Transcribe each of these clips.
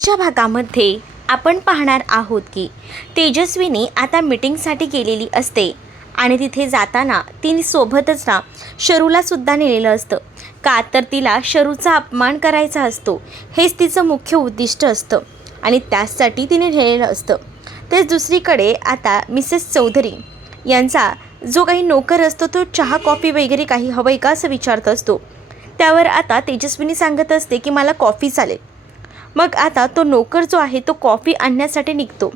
च्या भागामध्ये आपण पाहणार आहोत की तेजस्विनी आता मीटिंगसाठी गेलेली असते आणि तिथे जाताना तिने सोबतच ना शरूला सुद्धा नेलेलं असतं. का तर तिला शरूचा अपमान करायचा असतो, हेच तिचं मुख्य उद्दिष्ट असतं आणि त्यासाठी तिने नेलेलं असतं. तेच दुसरीकडे आता मिसेस चौधरी यांचा जो काही नोकर असतो तो चहा कॉफी वगैरे काही हवं आहे का असं विचारत असतो. त्यावर आता तेजस्विनी सांगत असते की मला कॉफी चालेल. मग आता तो नोकर जो आहे तो कॉफी आणण्यासाठी निघतो.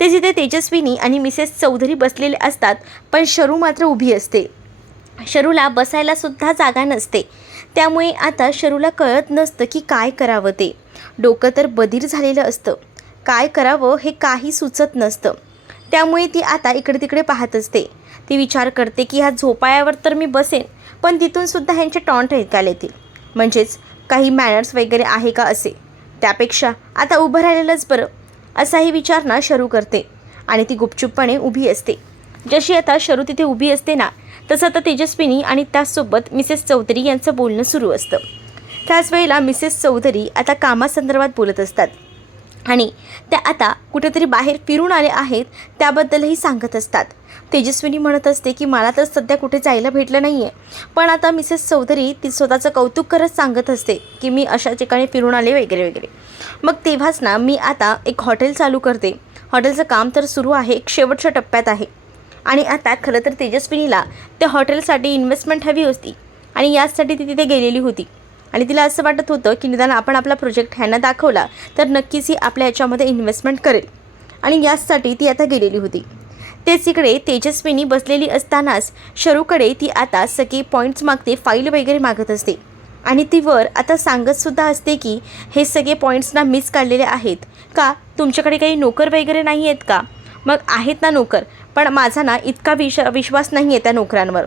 ते जिथे तेजस्विनी आणि मिसेस चौधरी बसलेले असतात, पण शरू मात्र उभी असते. शरूला बसायला सुद्धा जागा नसते. त्यामुळे आता शरूला कळत नसतं की काय करावं ते. डोकं तर बधीर झालेलं असतं. काय करावं हे काही सुचत नसतं. त्यामुळे ती आता इकडे तिकडे पाहत असते. ती विचार करते की ह्या झोपाळ्यावर तर मी बसेन, पण तिथूनसुद्धा ह्यांचे टॉन्ट ऐकायला येतील. म्हणजेच काही मॅनर्स वगैरे आहे का असे. त्यापेक्षा आता उभं राहिलेलंच बरं, असाही विचार ना शरू करते आणि ती गुपचूपपणे उभी असते. जशी आता शरू तिथे उभी असते ना, तसं आता तेजस्विनी आणि त्याचसोबत मिसेस चौधरी यांचं बोलणं सुरू असतं. त्याच वेळेला मिसेस चौधरी आता कामासंदर्भात बोलत असतात आणि त्या आता कुठेतरी बाहेर फिरून आले आहेत त्याबद्दलही सांगत असतात. तेजस्विनी म्हणत असते की मला तर सध्या कुठे जायला भेटलं नाही आहे, पण आता मिसेस चौधरी ती स्वतःचं कौतुक करत सांगत असते की मी अशा ठिकाणी फिरून आले वगैरे वगैरे. मग तेव्हाच ना मी आता एक हॉटेल चालू करते. हॉटेलचं काम तर सुरू आहे, एक शेवटच्या टप्प्यात आहे आणि आता खरं तर तेजस्विनीला त्या हॉटेलसाठी इन्व्हेस्टमेंट हवी होती आणि याचसाठी ती तिथे गेलेली होती. आणि तिला असं वाटत होतं की निदान आपण आपला प्रोजेक्ट ह्यांना दाखवला तर नक्कीच ही आपल्या याच्यामध्ये इन्व्हेस्टमेंट करेल आणि याचसाठी ती आता गेलेली होती. तेच इकडे तेजस्विनी बसलेली असतानाच शरूकडे ती आता सगळे पॉईंट्स मागते, फाईल वगैरे मागत असते आणि ती वर आता सांगतसुद्धा असते की हे सगळे पॉईंट्सना मिस काढलेले आहेत का, तुमच्याकडे काही नोकर वगैरे नाही आहेत का. मग आहेत ना नोकर, पण माझा ना इतका विश्वास नाही आहे त्या नोकरांवर.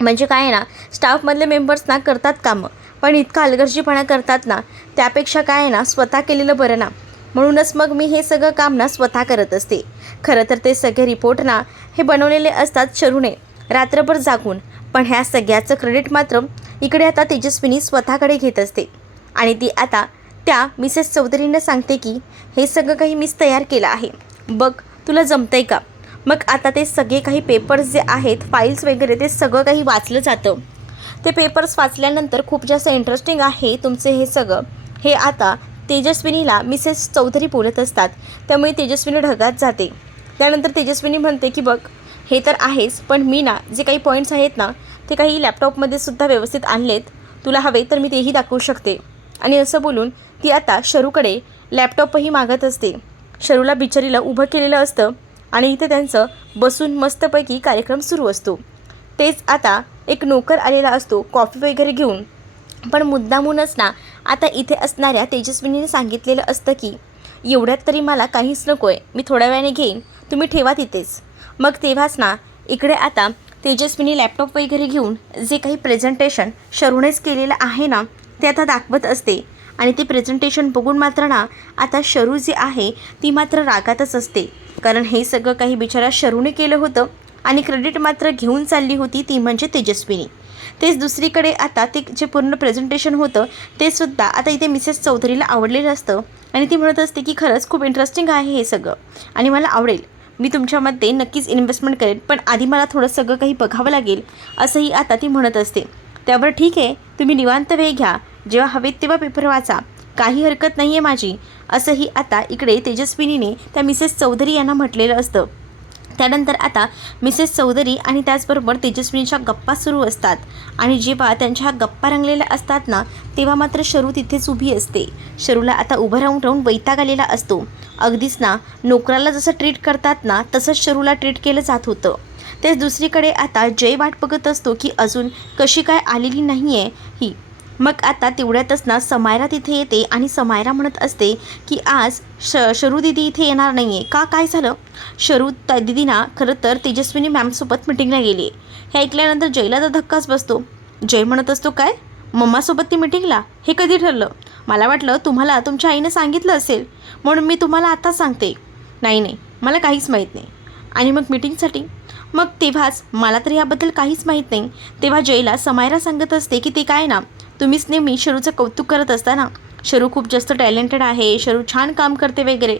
म्हणजे काय आहे ना, स्टाफमधले मेंबर्स ना करतात कामं, पण इतका हलगर्जीपणा करतात ना, त्यापेक्षा काय आहे ना स्वतः केलेलं बरं ना. म्हणूनच मग मी हे सगळं काम ना स्वतः करत असते. खरं तर ते सगळे रिपोर्ट ना हे बनवलेले असतात शरूने रात्रभर जागून, पण ह्या सगळ्याचं क्रेडिट मात्र इकडे आता तेजस्विनी स्वतःकडे घेत असते. आणि ती आता त्या मिसेस चौधरींना सांगते की हे सगळं काही मीच तयार केलं आहे, बघ तुला जमतंय का. मग आता ते सगळे काही पेपर्स जे आहेत, फाईल्स वगैरे, ते सगळं काही वाचलं जातं. ते पेपर्स वाचल्यानंतर खूप जास्त इंटरेस्टिंग आहे तुमचे हे सगळं, हे आता तेजस्विनीला मिसेस चौधरी बोलत असतात. त्यामुळे तेजस्विनी ढगात जाते. त्यानंतर तेजस्विनी म्हणते की बघ हे तर आहेच, पण मी ना जे काही पॉईंट्स आहेत ना ते काही लॅपटॉपमध्ये सुद्धा व्यवस्थित आणलेत, तुला हवे तर मी तेही दाखवू शकते. आणि असं बोलून ती आता शरूकडे लॅपटॉपही मागत असते. शरूला बिचारीला उभं केलेलं असतं आणि इथे त्यांचं बसून मस्तपैकी कार्यक्रम सुरू असतो. तेच आता एक नोकर आलेला असतो कॉफी वगैरे घेऊन, पण मुद्दामूनच ना आता इथे असणाऱ्या तेजस्विनीने सांगितलेलं असतं की एवढ्यात तरी मला काहीच नको आहे, मी थोड्या वेळाने घेईन, तुम्ही ठेवा तिथेच. मग तेव्हाच ना इकडे आता तेजस्विनी लॅपटॉप वगैरे घेऊन जे काही प्रेझेंटेशन शरूनेच केलेलं आहे ना ते आता दाखवत असते. आणि ते प्रेझेंटेशन बघून मात्र ना आता शरू जी आहे ती मात्र रागातच असते, कारण हे सगळं काही बिचारा शरूने केलं होतं आणि क्रेडिट मात्र घेऊन चालली होती ती म्हणजे तेजस्विनी. तेच दुसरीकडे आता ते जे पूर्ण प्रेझेंटेशन होतं ते सुद्धा आता इथे मिसेस चौधरीला आवडलेलं असतं आणि ती म्हणत असते की खरंच खूप इंटरेस्टिंग आहे हे सगळं आणि मला आवडेल, मी तुमच्यामध्ये नक्कीच इन्व्हेस्टमेंट करेन, पण आधी मला थोडं सगळं काही बघावं लागेल, असंही आता ती म्हणत असते. त्यावर ठीक आहे, तुम्ही निवांत वेळ घ्या, जेव्हा हवेत तेव्हा पेपर वाचा, काही हरकत नाही आहे माझी, असंही आता इकडे तेजस्विनीने त्या मिसेस चौधरी यांना म्हटलेलं असतं. त्यानंतर आता मिसेस चौधरी आणि त्याचबरोबर तेजस्विनीच्या गप्पा सुरू असतात आणि जेव्हा त्यांच्या गप्पा रंगलेल्या असतात ना तेव्हा मात्र शरू तिथेच उभी असते. शरूला आता उभं राहून राहून वैताग आलेला असतो. अगदीच ना नोकराला जसं ट्रीट करतात ना तसंच शरूला ट्रीट केलं जात होतं. तेच दुसरीकडे आता जय वाट बघत असतो की अजून कशी काय आलेली नाही आहे ही. मग आता तेवढ्यातच ना समायरा तिथे येते आणि समायरा म्हणत असते की आज शरू दिदी इथे येणार नाही आहे का, काय झालं. शरू दिदी ना खरं तर तेजस्विनी मॅमसोबत मिटिंगला गेली आहे. हे ऐकल्यानंतर जयला तर धक्काच बसतो. जय म्हणत असतो काय, मम्मासोबत ती मिटिंगला, हे कधी ठरलं. मला वाटलं तुम्हाला तुमच्या आईनं सांगितलं असेल म्हणून मी तुम्हाला आता सांगते. नाही नाही, मला काहीच माहीत नाही. आणि मग मिटिंगसाठी, मग तेव्हाच मला तर याबद्दल काहीच माहीत नाही. तेव्हा जयला समायरा सांगत असते की ते काय ना तुम्हीच नेहमी शरूचं कौतुक करत असता ना, शरू खूप जास्त टॅलेंटेड आहे, शरू छान काम करते वगैरे.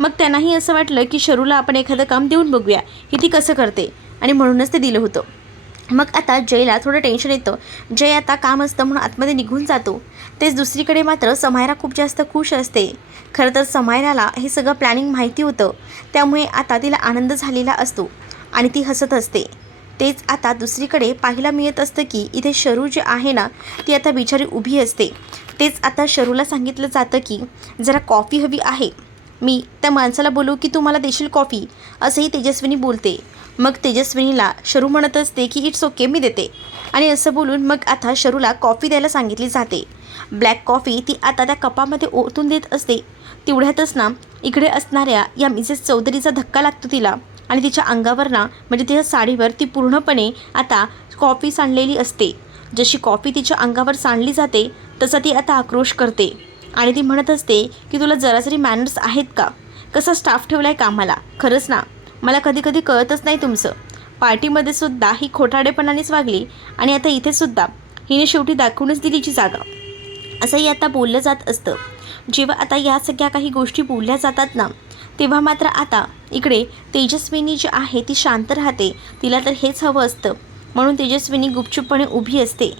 मग त्यांनाही असं वाटलं की शरूला आपण एखादं काम देऊन बघूया की ती कसं करते, आणि म्हणूनच ते दिलं होतं. मग आता जयला थोडं टेन्शन येतं. जय आता काम असतं म्हणून आतमध्ये निघून जातो. तेच दुसरीकडे मात्र समायरा खूप जास्त खुश असते. खरं तर समायराला हे सगळं प्लॅनिंग माहिती होतं, त्यामुळे आता तिला आनंद झालेला असतो आणि ती हसत असते. तेच आता दुसरीकडे पाहायला मिळत असतं की इथे शरू जी आहे ना, ती आता बिचारी उभी असते. तेच आता शरूला सांगितलं जातं की जरा कॉफी हवी आहे, मी त्या माणसाला बोलू की तू मला देशील कॉफी, असंही तेजस्विनी बोलते. मग तेजस्विनीला शरू म्हणत असते की इट्स ओके, मी देते. आणि असं बोलून मग आता शरूला कॉफी द्यायला सांगितली जाते. ब्लॅक कॉफी ती आता त्या कपामध्ये ओतून देत असते. तेवढ्यातच ना इकडे असणाऱ्या या मिसेस चौधरीचा धक्का लागतो तिला, आणि तिच्या अंगावर ना म्हणजे तिच्या साडीवर ती पूर्णपणे आता कॉफी सांडलेली असते. जशी कॉफी तिच्या अंगावर सांडली जाते तसा ती आता आक्रोश करते आणि ती म्हणत असते की तुला जरा जरी मॅनर्स आहेत का? कसा स्टाफ ठेवला आहे कामाला? खरंच ना, मला कधी कधी कळतच नाही तुमचं. पार्टीमध्ये सुद्धा ही खोटाडेपणानेच वागली आणि आता इथे सुद्धा हिने शेवटी दाखवूनच दिलीची जागा, असंही आता बोललं जात असतं. जेव्हा आता या सगळ्या काही गोष्टी बोलल्या जातात ना, तेव्हा मात्र आता इकडे तेजस्विनी जी आहे ती शांत राहते. तिला तर हेच हवं असतं म्हणून तेजस्विनी गुपचूपपणे उभी असते.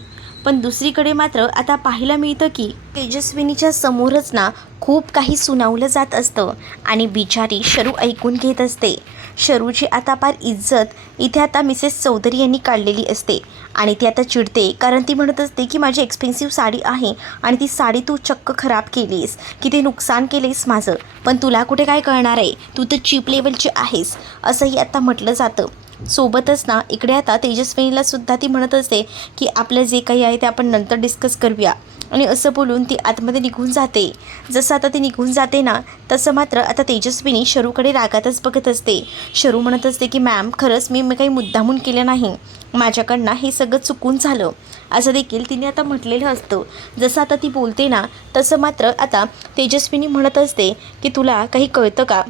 पण दुसरीकडे मात्र आता पाहायला मिळतं की तेजस्विनीच्या समोरच ना खूप काही सुनावलं जात असतं आणि बिचारी शरू ऐकून घेत असते. शरूची आता फार इज्जत इथे आता मिसेस चौधरी यांनी काढलेली असते आणि ती आता चिडते, कारण ती म्हणत असते की माझी एक्सपेन्सिव्ह साडी आहे आणि ती साडी तू चक्क खराब केलीस, की ते नुकसान केलेस माझं, पण तुला कुठे काय कळणार आहे, तू तर चीप लेवलची आहेस, असंही आता म्हटलं जातं. सोबतच ना इकडे आता तेजस्विनीला सुद्धा ती म्हणत असते की आपलं जे काही आहे ते आपण नंतर डिस्कस करूया, आणि असं बोलून ती आतमध्ये निघून जाते. जसं आता ती निघून जाते ना तसं मात्र आता तेजस्विनी शरूकडे रागातच बघत असते. शरू म्हणत असते की मॅम खरंच मी काही मुद्दामून केलं नाही, माझ्याकडनं हे सगळं चुकून झालं, असं देखील तिने आता म्हटलेलं असतं. जसं आता ती बोलते ना तसं मात्र आता तेजस्विनी म्हणत असते की तुला काही कळतं का?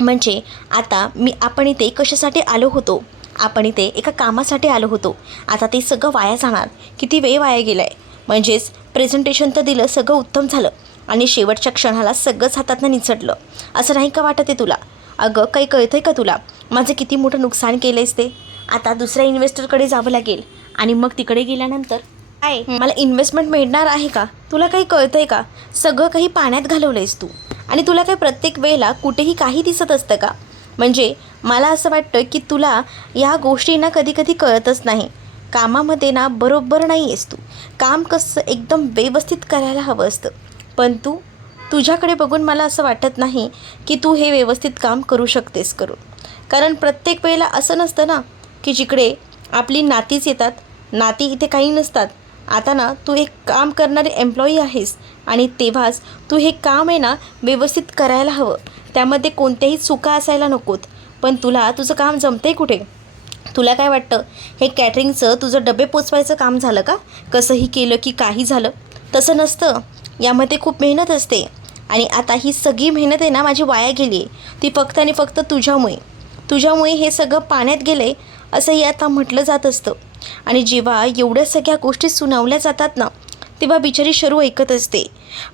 म्हणजे आता आपण इथे कशासाठी आलो होतो? आपण इथे एका कामासाठी आलो होतो. आता ते सगळं वाया जाणार, किती वेळ वाया गेला आहे. म्हणजेच प्रेझेंटेशन तर दिलं, सगळं उत्तम झालं आणि शेवटच्या क्षणाला सगळंच हातातनं निसटलं, असं नाही का वाटत आहे तुला? अगं काही कळतं आहे का तुला माझं किती मोठं नुकसान केलं आहेस ते? आता दुसऱ्या इन्व्हेस्टरकडे जावं लागेल आणि मग तिकडे गेल्यानंतर काय मला इन्व्हेस्टमेंट मिळणार आहे का? तुला काही कळतं आहे का? सगळं काही पाण्यात घालवलं आहेस तू, आणि तुला काय प्रत्येक वेळेला कुठेही काही दिसत असतं का? म्हणजे मला असं वाटतं की तुला या गोष्टींना कधी कधी कळतच नाही. कामामध्ये ना बरोबर नाही आहेस तू. काम कसं एकदम व्यवस्थित करायला हवं असतं, पण तुझ्याकडे बघून मला असं वाटत नाही की तू हे व्यवस्थित काम करू शकतेस करून. कारण प्रत्येक वेळेला असं नसतं ना की जिकडे आपली नातीच येतात, नाती इथे काही नसतात. आता ना तू एक काम करणारी एम्प्लॉई आहेस आणि तेव्हाच तू हे काम आहे ना व्यवस्थित करायला हवं, त्यामध्ये कोणत्याही चुका असायला नकोत. पण तुला तुझं काम जमते कुठे? तुला काय वाटतं हे कॅटरिंगचं तुझं डबे पोचवायचं काम झालं का? कसंही केलं की काही झालं? तसं नसतं, यामध्ये खूप मेहनत असते. आणि आता ही सगळी मेहनत आहे ना माझी वाया गेली आहे, ती फक्त आणि फक्त तुझ्यामुळे हे सगळं पाण्यात गेलं आहे, असंही आता म्हटलं जात असतं. आणि जेव्हा एवढ्या सगळ्या गोष्टी सुनावल्या जातात ना तेव्हा बिचारी शरू ऐकत असते.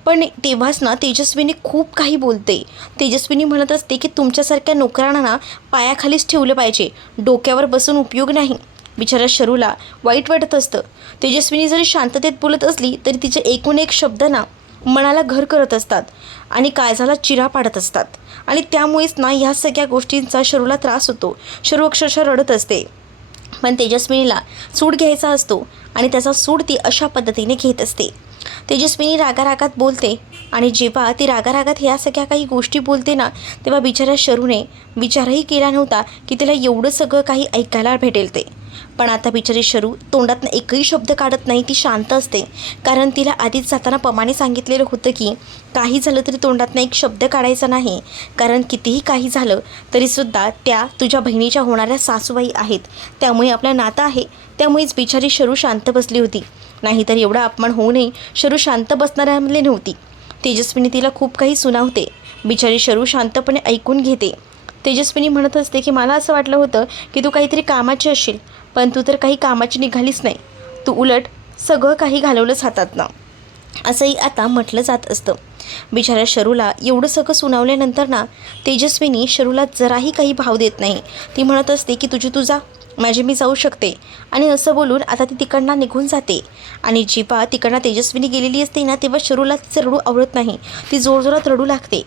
पण तेव्हाच ना तेजस्विनी खूप काही बोलते. तेजस्विनी म्हणत असते की तुमच्यासारख्या नोकरांना ना पायाखालीच ठेवलं पाहिजे, डोक्यावर बसून उपयोग नाही. बिचारा शरूला वाईट वाटत असतं. तेजस्विनी जरी शांततेत बोलत असली तरी तिचे एकूण एक शब्द ना मनाला घर करत असतात आणि काळजाला चिरा पाडत असतात. आणि त्यामुळेच ना ह्या सगळ्या गोष्टींचा शरूला त्रास होतो. शरू अक्षरशः रडत असते. पण तेजस्विनीला सूड घ्यायचा असतो आणि त्याचा सूड ती अशा पद्धतीने घेत असते. तेजस्विनी रागारागात बोलते आणि जेव्हा ती रागारागात ह्या सगळ्या काही गोष्टी बोलते ना तेव्हा बिचाऱ्या शरूने विचारही केला नव्हता की तिला एवढं सगळं काही ऐकायला भेटेल ते. पण आता बिचारी शरू तोंडातनं एकही शब्द काढत नाही, ती शांत असते. कारण तिला आधीच जाताना पमाने सांगितलेलं होतं की काही झालं तरी तोंडातनं एक शब्द काढायचा नाही, कारण कितीही काही झालं तरीसुद्धा त्या तुझ्या बहिणीच्या होणाऱ्या सासूबाई आहेत, त्यामुळे आपलं नातं आहे. त्यामुळेच बिचारी शरू शांत बसली होती, नाहीतर एवढा अपमान होऊ नये शरू शांत बसणाऱ्यामधली नव्हती. तेजस्विनी तिला खूप काही सुनावते. बिचारी शरू शांतपणे ऐकून घेते. तेजस्विनी म्हणत असते की मला असं वाटलं होतं की तू काहीतरी कामाची असशील, पण तू तर काही कामाची निघालीच नाही, तू उलट सगळं काही घालवलंच हातात ना. असंही आता म्हटलं जात असतं. बिचाऱ्या शरूला एवढं सगळं सुनावल्यानंतर ना तेजस्विनी शरूला जराही काही भाव देत नाही. ती म्हणत असते की तुझी तू जा, माझी मी जाऊ शकते. आणि असं बोलून आता ती तिकडनं निघून जाते. आणि जेव्हा तिकडनं तेजस्विनी गेलेली असते ना तेव्हा शरूला तिचं रडू आवडत नाही. ती जोरजोरात रडू लागते.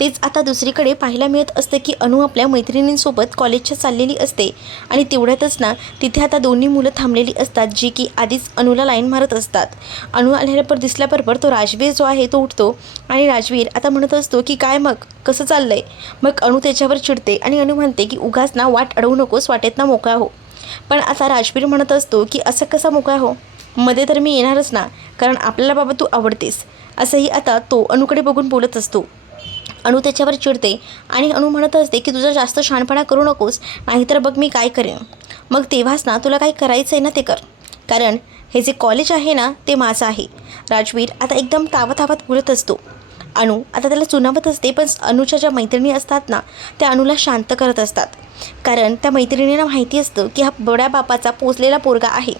तेच आता दुसरीकडे पाहायला मिळत असतं की अनु आपल्या मैत्रिणींसोबत कॉलेजच्या चाललेली असते. आणि तेवढ्यातच ना तिथे आता दोन्ही मुलं थांबलेली असतात जी की आधीच अनुला लाईन मारत असतात. अनु आल्यावर दिसल्याबरोबर तो राजवीर जो आहे तो उठतो. आणि राजवीर आता म्हणत असतो की काय मग कसं चाललं आहे. मग अनु त्याच्यावर चिडते आणि अनु म्हणते की उगाच ना वाट अडवू नकोस, वाटेत ना मोकळा हो. पण आता राजवीर म्हणत असतो की असं कसा मोकळा हो, मध्ये तर मी येणारच ना, कारण आपल्याला बाबा तू आवडतेस. असंही आता तो अनुकडे बघून बोलत असतो. अनु त्याच्यावर चिडते आणि अनु म्हणत असते की तुझा जास्त शहाणपणा करू नकोस, नाहीतर बघ मी काय करेन. मग तेव्हाच ना तुला काय करायचं आहे ना ते कर, कारण हे जे कॉलेज आहे ना ते माझं आहे. राजवीर आता एकदम तावतावत बोलत असतो. अनु आता त्याला चुनावत असते. पण अनुच्या ज्या मैत्रिणी असतात ना त्या अनुला शांत करत असतात. कारण त्या मैत्रिणींना माहिती असतं की हा बड्या बापाचा पोचलेला पोरगा आहे.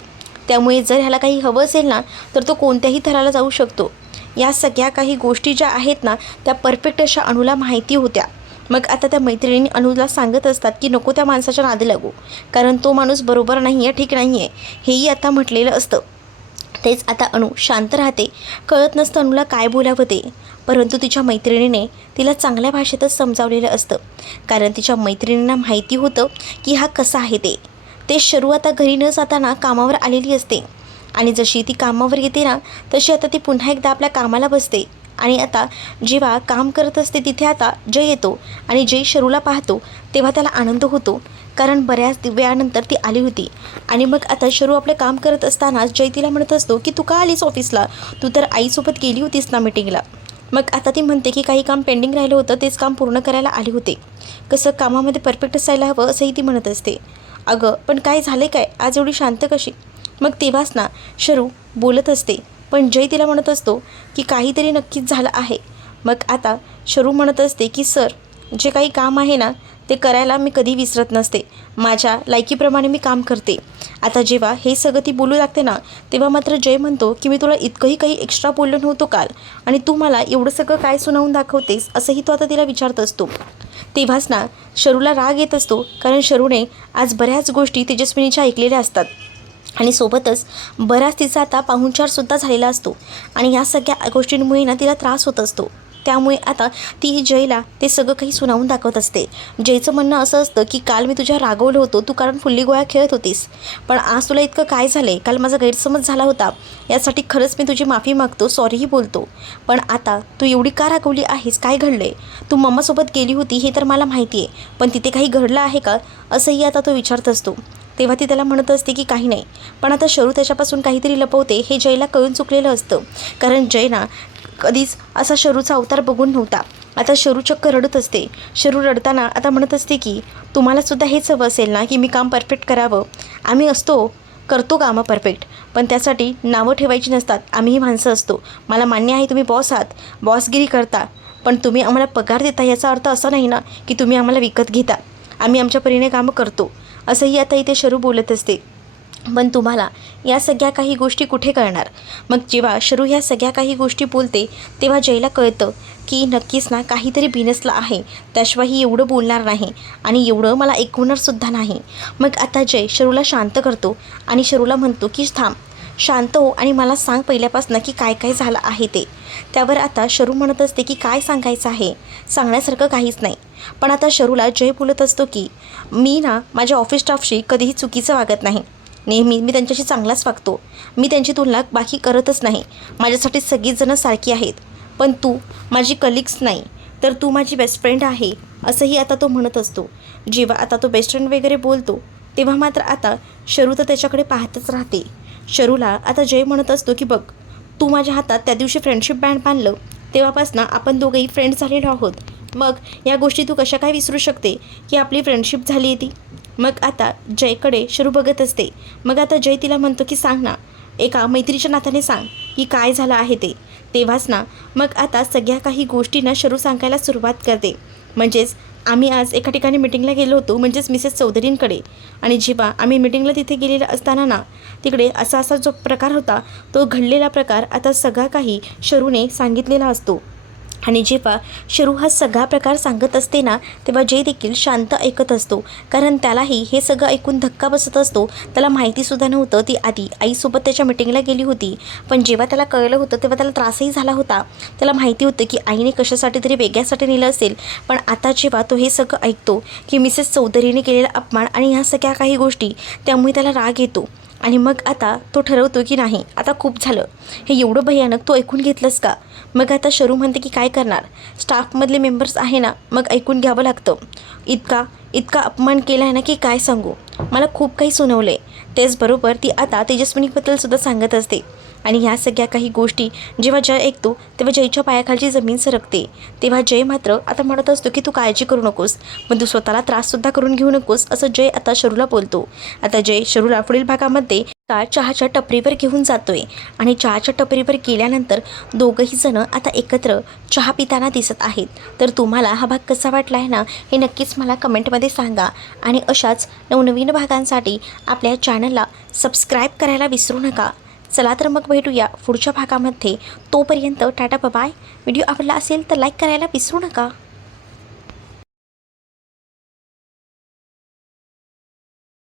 त्यामुळे जर ह्याला काही हवं असेल ना तर तो कोणत्याही थराला जाऊ शकतो. या सगळ्या काही गोष्टी ज्या आहेत ना त्या परफेक्ट अशा अनुला माहिती होत्या. मग आता त्या मैत्रिणी अनुला सांगत असतात की नको त्या माणसाच्या नादी लागू, कारण तो माणूस बरोबर नाही आहे, ठीक नाही आहे, हेही आता म्हटलेलं असतं. तेच आता अनु शांत राहते. कळत नसतं अनुला काय बोलावं ते. परंतु तिच्या मैत्रिणीने तिला चांगल्या भाषेतच समजावलेलं असतं. कारण तिच्या मैत्रिणींना माहिती होतं की हा कसा आहे ते. शरू आता घरी न जाताना कामावर आलेली असते. आणि जशी ती कामावर येते ना तशी आता ती पुन्हा एकदा आपल्या कामाला बसते. आणि आता जेव्हा काम करत असते तिथे आता जय येतो. आणि जय शरूला पाहतो तेव्हा त्याला आनंद होतो, कारण बऱ्याच वेळानंतर ती आली होती. आणि मग आता शरू आपलं काम करत असताना जय तिला म्हणत असतो की तू का आलीस ऑफिसला, तू तर आईसोबत गेली होतीस ना मीटिंगला. मग आता ती म्हणते की काही काम पेंडिंग राहिलं होतं, तेच काम पूर्ण करायला आले होते. कसं कामामध्ये परफेक्ट असायला हवं असंही ती म्हणत असते. अगं पण काय झाले काय, आज एवढी शांत कशी. मग तेव्हाच ना शरू बोलत असते. पण जय तिला म्हणत असतो की काहीतरी नक्कीच झालं आहे. मग आता शरू म्हणत असते की सर जे काही काम आहे ना ते करायला मी कधी विसरत नसते, माझ्या लायकीप्रमाणे मी काम करते. आता जेव्हा हे सगळं ती बोलू लागते ना तेव्हा मात्र जय म्हणतो की मी तुला इतकंही काही एक्स्ट्रा बोललो नव्हतो काल, आणि तू मला एवढं सगळं काय सुनावून दाखवतेस असंही तो आता तिला विचारत असतो. तेव्हाच ना शरूला राग येत असतो, कारण शरूने आज बऱ्याच गोष्टी तेजस्विनीच्या ऐकलेल्या असतात. आणि सोबतच बराच तिचा आता पाहुणचारसुद्धा झालेला असतो. आणि या सगळ्या गोष्टींमुळे ना तिला त्रास होत असतो. त्यामुळे आता ती जयला ते सगळं काही सुनावून दाखवत असते. जयचं म्हणणं असं असतं की काल मी तुझ्या रागवलं होतो, तू कारण फुल्ली गोळ्या खेळत होतीस, पण आज तुला इतकं काय झालं आहे, काल माझा गैरसमज झाला होता, यासाठी खरंच मी तुझी माफी मागतो, सॉरीही बोलतो. पण आता तू एवढी का रागवली आहेस, काय घडलं आहे. तू मम्मासोबत गेली होती हे तर मला माहिती आहे, पण तिथे काही घडलं आहे का असंही आता तो विचारत असतो. तेव्हा ती त्याला म्हणत असते की काही नाही. पण आता शरू त्याच्यापासून काहीतरी लपवते हे जयला कळून चुकलेलं असतं, कारण जय ना कधीच असा शरूचा अवतार बघून नव्हता. आता शरू चक्क रडत असते. शरू रडताना आता म्हणत असते की तुम्हालासुद्धा हेच हवं असेल ना की मी काम परफेक्ट करावं. आम्ही करतो कामं परफेक्ट, पण त्यासाठी नावं ठेवायची नसतात. आम्हीही माणसं असतो. मला मान्य आहे तुम्ही बॉस आहात, बॉसगिरी करता, पण तुम्ही आम्हाला पगार देता याचा अर्थ असा नाही ना की तुम्ही आम्हाला विकत घेता. आम्ही आमच्या परीने कामं करतो असंही आता इथे शरू बोलत असते. पण तुम्हाला या सगळ्या काही गोष्टी कुठे कळणार. मग जेव्हा शरू ह्या सगळ्या काही गोष्टी बोलते तेव्हा जयला कळतं की नक्कीच ना काहीतरी बिनसलं आहे, त्याशिवाय ही एवढं बोलणार नाही आणि एवढं मला ऐकवणारसुद्धा नाही. मग आता जय शरूला शांत करतो आणि शरूला म्हणतो की थांब, शांत हो आणि मला सांग पहिल्यापासून की काय काय झालं आहे ते. त्यावर आता शरू म्हणत असते की काय सांगायचं आहे, सांगण्यासारखं काहीच नाही. पण आता शरूला जय बोलत असतो की मी ना माझ्या ऑफिस स्टाफशी कधीही चुकीचं वागत नाही, नेहमी मी त्यांच्याशी चांगलाच वागतो. मी त्यांची तुलना बाकी करतच नाही. माझ्यासाठी सगळीच जणं सारखी आहेत, पण तू माझी कलिग्स नाही तर तू माझी बेस्ट फ्रेंड आहे असंही आता तो म्हणत असतो. जेव्हा आता तो बेस्ट फ्रेंड वगैरे बोलतो तेव्हा मात्र आता शरू तर त्याच्याकडे पाहतच राहते. शरूला आता जय म्हणत असतो की बघ, तू माझ्या हातात त्या दिवशी फ्रेंडशिप बँड बांधलं तेव्हापासून आपण दोघंही फ्रेंड्स झालेलो आहोत. मग या गोष्टी तू कशा काय विसरू शकते की आपली फ्रेंडशिप झाली आहे ती. मग आता जयकडे शरू बघत असते. मग आता जय तिला म्हणतो की सांग ना, एका मैत्रीच्या नात्याने सांग की काय झालं आहे ते. तेव्हाच ना मग आता सगळ्या काही गोष्टींना शरू सांगायला सुरुवात करते. म्हणजेच आम्ही आज एका ठिकाणी मिटिंगला गेलो होतो, म्हणजेच मिसेस चौधरींकडे. आणि जेव्हा आम्ही मिटिंगला तिथे गेलेलं असताना ना, तिकडे असा जो प्रकार होता, तो घडलेला प्रकार आता सगळा काही शरूने सांगितलेला असतो. आणि जेव्हा शरू हा सगळा प्रकार सांगत असते ना, तेव्हा जय देखील शांत ऐकत असतो. कारण त्यालाही हे सगळं ऐकून धक्का बसत असतो. त्याला माहितीसुद्धा नव्हतं ती आधी आईसोबत त्याच्या मिटिंगला गेली होती. पण जेव्हा त्याला कळलं होतं तेव्हा त्याला त्रासही झाला होता. त्याला माहिती होतं की आईने कशासाठी तरी वेगळ्यासाठी नेलं असेल. पण आता जेव्हा तो हे सगळं ऐकतो की मिसेस चौधरीने केलेला अपमान आणि ह्या सगळ्या काही गोष्टी, त्यामुळे त्याला राग येतो. आणि मग आता तो ठरवतो की नाही, आता खूप झालं, हे एवढं भयानक तू ऐकून घेतलंस का. मग आता शरू म्हणते की काय करणार, स्टाफमधले मेंबर्स आहे ना, मग ऐकून घ्यावं लागतं. इतका अपमान केला आहे ना की काय सांगू, मला खूप काही सुनावलं आहे. त्याचबरोबर ती आता तेजस्विनीबद्दलसुद्धा सांगत असते. आणि ह्या सगळ्या काही गोष्टी जेव्हा जय ऐकतो तेव्हा जयच्या पायाखालची जमीन सरकते. तेव्हा जय मात्र आता म्हणत असतो की तू काळजी करू नकोस, पण तू स्वतःला त्राससुद्धा करून घेऊ नकोस, असं जय आता शरूला बोलतो. आता जय शरूला पुढील भागामध्ये चहाच्या टपरीवर घेऊन जातोय. आणि चहाच्या टपरीवर गेल्यानंतर दोघंही जण आता एकत्र चहा पिताना दिसत आहेत. तर तुम्हाला हा भाग कसा वाटला आहे ना, हे नक्कीच मला कमेंटमध्ये सांगा. आणि अशाच नवनवीन भागांसाठी आपल्या चॅनलला सबस्क्राईब करायला विसरू नका. चला तर मग भेटूया पुढच्या भागामध्ये. तोपर्यंत टाटा बाय. व्हिडिओ आवडला असेल तर लाईक करायला विसरू नका.